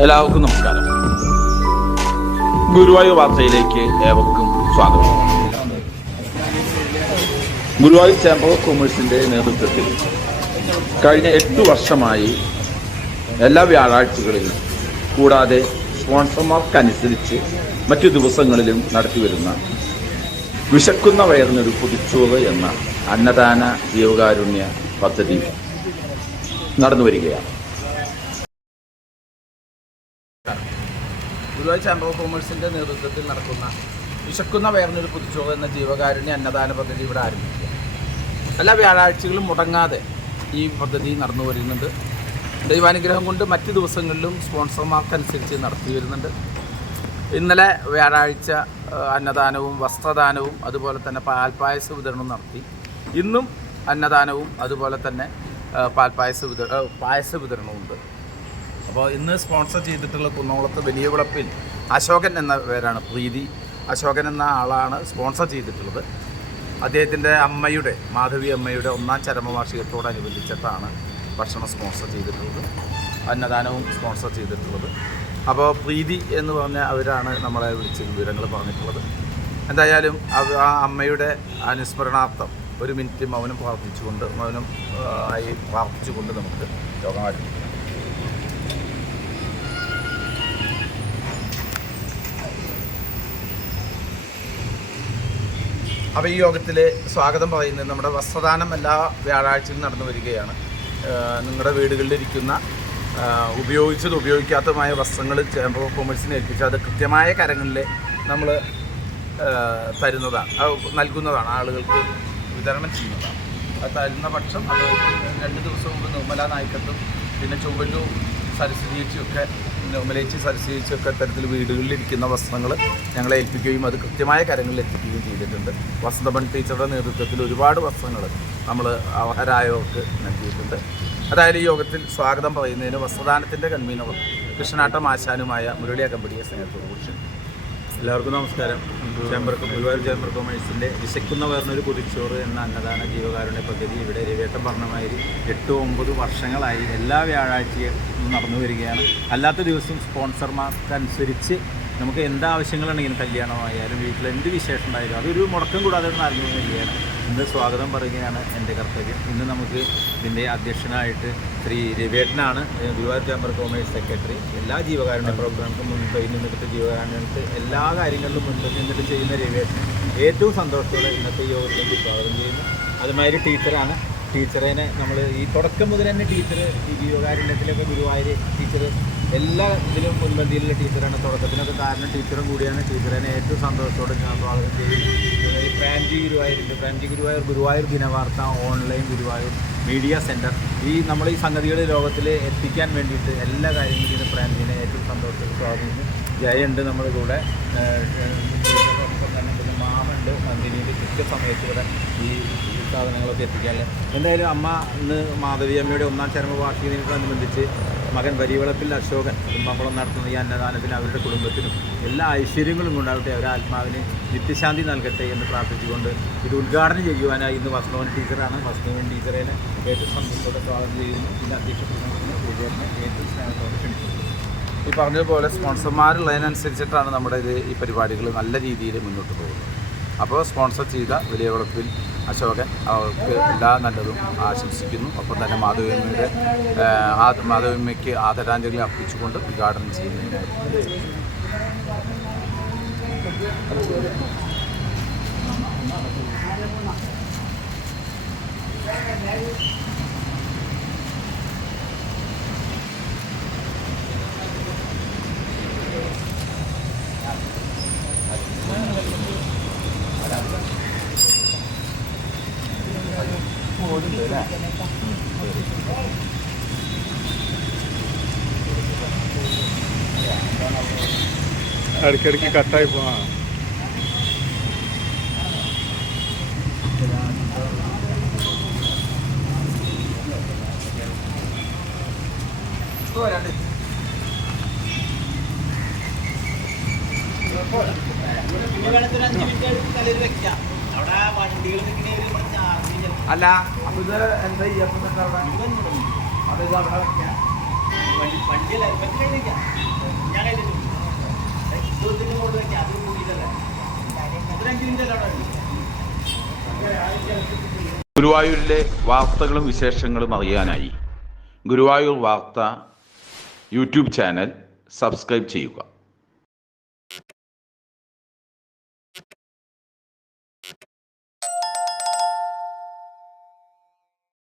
എല്ലാവർക്കും നമസ്കാരം. ഗുരുവായൂർ വാർത്തയിലേക്ക് ഏവർക്കും സ്വാഗതം. ഗുരുവായൂർ ചേംബർ ഓഫ് കൊമേഴ്സിന്റെ നേതൃത്വത്തിൽ കഴിഞ്ഞ 8 വർഷമായി എല്ലാ വ്യാഴാഴ്ചകളിലും കൂടാതെ സ്പോൺസർമാർക്കനുസരിച്ച് മറ്റു ദിവസങ്ങളിലും നടത്തിവരുന്ന വിശക്കുന്ന വയറിനൊരു പൊതിച്ചോറ് എന്ന അന്നദാന ജീവകാരുണ്യ പദ്ധതി നടന്നു വരികയാണ്. ഗുരുവായൂർ ചേംബർ ഓഫ് കൊമേഴ്സിൻ്റെ നേതൃത്വത്തിൽ നടക്കുന്ന വിശക്കുന്ന വയറിനൊരു പൊതിച്ചോറ് എന്ന ജീവകാരുണ്യ അന്നദാന പദ്ധതി ഇവിടെ ആരംഭിക്കുക. എല്ലാ വ്യാഴാഴ്ചകളും മുടങ്ങാതെ ഈ പദ്ധതി നടന്നു വരുന്നുണ്ട്. ദൈവാനുഗ്രഹം കൊണ്ട് മറ്റ് ദിവസങ്ങളിലും സ്പോൺസർമാർക്കനുസരിച്ച് നടത്തി വരുന്നുണ്ട്. ഇന്നലെ വ്യാഴാഴ്ച അന്നദാനവും വസ്ത്രദാനവും അതുപോലെ തന്നെ പാൽപ്പായസ വിതരണവും നടത്തി. ഇന്നും അന്നദാനവും അതുപോലെ തന്നെ പായസ വിതരണവുമുണ്ട്. അപ്പോൾ ഇന്ന് സ്പോൺസർ ചെയ്തിട്ടുള്ള കുന്നോളത്ത് വലിയ വിളപ്പിൽ അശോകൻ എന്ന പേരാണ്, പ്രീതി അശോകൻ എന്ന ആളാണ് സ്പോൺസർ ചെയ്തിട്ടുള്ളത്. അദ്ദേഹത്തിൻ്റെ അമ്മയുടെ, മാധവി അമ്മയുടെ 1ാം ചരമവാർഷികത്തോടനുബന്ധിച്ചിട്ടാണ് ഭക്ഷണം സ്പോൺസർ ചെയ്തിട്ടുള്ളത്, അന്നദാനവും സ്പോൺസർ ചെയ്തിട്ടുള്ളത്. അപ്പോൾ പ്രീതി എന്ന് പറഞ്ഞ അവരാണ് നമ്മളെ വിളിച്ച് വിവരങ്ങൾ പറഞ്ഞിട്ടുള്ളത്. എന്തായാലും ആ അമ്മയുടെ അനുസ്മരണാർത്ഥം 1 മിനിറ്റ് മൗനം പ്രാർത്ഥിച്ചുകൊണ്ട് നമുക്ക് യോഗം ആരംഭിക്കാം. അപ്പോൾ ഈ യോഗത്തിൽ സ്വാഗതം പറയുന്നത് നമ്മുടെ വസ്ത്രദാനം എല്ലാ വ്യാഴാഴ്ചയിലും നടന്നു വരികയാണ്. നിങ്ങളുടെ വീടുകളിലിരിക്കുന്ന ഉപയോഗിച്ചതും ഉപയോഗിക്കാത്തതുമായ വസ്ത്രങ്ങൾ ചേംബർ ഓഫ് കൊമേഴ്സിനെ ഏൽപ്പിച്ച് അത് കൃത്യമായ കരങ്ങളിൽ നമ്മൾ നൽകുന്നതാണ്, ആളുകൾക്ക് വിതരണം ചെയ്യുന്നതാണ്. അത് തരുന്ന പക്ഷം അത് 2 ദിവസം മുമ്പ് നിർമ്മല നായിക്കത്തും പിന്നെ ചൊവ്വല്ലൂർ സരസ്വതിയൊക്കെ സരസ്വതിയൊക്കെ തരത്തിൽ വീടുകളിലിരിക്കുന്ന വസ്ത്രങ്ങൾ ഞങ്ങളെ ഏൽപ്പിക്കുകയും അത് കൃത്യമായ കരങ്ങളിൽ എത്തിക്കുകയും ചെയ്തിട്ടുണ്ട്. വസന്തമൺ ടീച്ചറുടെ നേതൃത്വത്തിൽ ഒരുപാട് വസ്ത്രങ്ങൾ നമ്മൾ അർഹരായവർക്ക് നൽകിയിട്ടുണ്ട്. അതായത് ഈ യോഗത്തിൽ സ്വാഗതം പറയുന്നതിന് വസ്ത്രദാനത്തിൻ്റെ കൺവീനറും കൃഷ്ണനാട്ടം ആശാനുമായ മുരളി അകമ്പടിയെ സ്നേഹത്തോട് കുറിച്ച്. എല്ലാവർക്കും നമസ്കാരം. ഗുരുവായൂർ ചേംബർ കൊമേഴ്സിൻ്റെ വിശക്കുന്ന വയറിനൊരു പൊതിച്ചോറ് എന്ന അന്നദാന ജീവകാരുണ്യ പദ്ധതി ഇവിടെ രവിയേട്ടൻ പറഞ്ഞ മാതിരി 8-9 വർഷങ്ങളായി എല്ലാ വ്യാഴാഴ്ചയും നടന്നു വരികയാണ്. അല്ലാത്ത ദിവസം സ്പോൺസർമാർക്കനുസരിച്ച് നമുക്ക് എന്താവശ്യങ്ങളുണ്ടെങ്കിലും, കല്യാണമായാലും വീട്ടിൽ എന്ത് വിശേഷം ഉണ്ടായാലും അതൊരു മുടക്കം കൂടാതെ നടന്നു വരികയാണ്. ഇന്ന് സ്വാഗതം പറയുകയാണ് എൻ്റെ കർത്തവ്യം. ഇന്ന് നമുക്ക് ഇതിൻ്റെ അധ്യക്ഷനായിട്ട് ശ്രീ രവിയേട്ടനാണ്, ഗുരുവായൂർ ചേംബർ കൊമേഴ്സ് സെക്രട്ടറി. എല്ലാ ജീവകാരുണ്യ പ്രോഗ്രാംസും മുൻകൈ നിന്നിട്ട് ജീവകാരുണ്യത്തിൽ എല്ലാ കാര്യങ്ങളിലും മുൻകൈ നിന്നിട്ട് ചെയ്യുന്ന രവിയേട്ടൻ ഏറ്റവും സന്തോഷത്തോടെ ഇന്നത്തെ യോഗത്തിലേക്ക് സ്വാഗതം ചെയ്യുന്നു. അതുമാതിരി ടീച്ചറാണ്. ടീച്ചറിനെ നമ്മൾ ഈ തുടക്കം മുതൽ തന്നെ ടീച്ചർ ഈ ജീവകാരുണ്യത്തിലൊക്കെ ഗുരുവായൂർ ടീച്ചർ എല്ലാ ഇതിലും മുൻപന്തിയിലുള്ള ടീച്ചറാണ്. തുടക്കത്തിനൊക്കെ കാരണം ടീച്ചറും കൂടിയാണ്. ടീച്ചറിനെ ഏറ്റവും സന്തോഷത്തോടെ ഞാൻ സ്വാഗതം ചെയ്യുന്നു. ഫ്രാൻജി Guruvayur, Guruvayur Dinavartha, online Guruvayur media centre, നമ്മൾ ഈ സംഗതികൾ ലോകത്തിൽ എത്തിക്കാൻ വേണ്ടിയിട്ട് എല്ലാ കാര്യങ്ങളും ചെയ്യുന്ന ഫ്രാൻജിനെ ഏറ്റവും സന്തോഷത്തോടെ സ്വാഗതം ചെയ്യുന്നു. ജയുണ്ട് നമ്മുടെ കൂടെ, മാമുണ്ട്, നന്ദിനിയിൽ കൃത്യസമയത്ത് ഇവിടെ ഈ സാധനങ്ങളൊക്കെ എത്തിക്കാല്ലേ. എന്തായാലും അമ്മ ഇന്ന് മാധവി അമ്മയുടെ 1ാം ചരമവാർഷികത്തോടനുബന്ധിച്ച് മകൻ വലിയവിളപ്പിൽ അശോകൻ കുടുംബക്കുളം നടത്തുന്ന ഈ അന്നദാനത്തിന് അവരുടെ കുടുംബത്തിനും എല്ലാ ഐശ്വര്യങ്ങളും കൊണ്ടാവട്ടെ, അവരുടെ ആത്മാവിന് നിത്യശാന്തി നൽകട്ടെ എന്ന് പ്രാർത്ഥിച്ചുകൊണ്ട് ഇത് ഉദ്ഘാടനം ചെയ്യുവാനായി ഇന്ന് വസ്ത്രവൻ ടീച്ചറാണ്. വസ്ത്രവൻ ടീച്ചറെ ഏറ്റവും സന്തോഷത്തോടെ സ്വാഗതം ചെയ്യുന്നു. ഇതിൻ്റെ അധ്യക്ഷ പ്രസംഗത്തിന് കൂടുതലിന് ഏറ്റവും സ്നേഹത്തോടെ ക്ഷണിക്കുന്നു. ഈ പറഞ്ഞതുപോലെ സ്പോൺസർമാരുള്ളതിനനുസരിച്ചിട്ടാണ് നമ്മുടെ ഈ പരിപാടികൾ നല്ല രീതിയിൽ മുന്നോട്ട് പോകുന്നത്. അപ്പോൾ സ്പോൺസർ ചെയ്ത വലിയ വിളപ്പിൽ അശോകൻ അവർക്ക് എല്ലാ നല്ലതും ആശംസിക്കുന്നു. ഒപ്പം തന്നെ മാധവിയമ്മയ്ക്ക് ആദരാഞ്ജലി അർപ്പിച്ചുകൊണ്ട് ഉദ്ഘാടനം ചെയ്യുന്നതിന് ഇടയ്ക്കിടയ്ക്ക് കട്ടായി പോവാ. അല്ല, അപ്പൊ ഇത് എന്താ ചെയ്യാ? അവിടെ അത് അവിടെ വെക്കാം. ഗുരുവായൂരിലെ വാർത്തകളും വിശേഷങ്ങളും അറിയാനായി ഗുരുവായൂർ വാർത്ത യൂട്യൂബ് ചാനൽ സബ്സ്ക്രൈബ് ചെയ്യുക.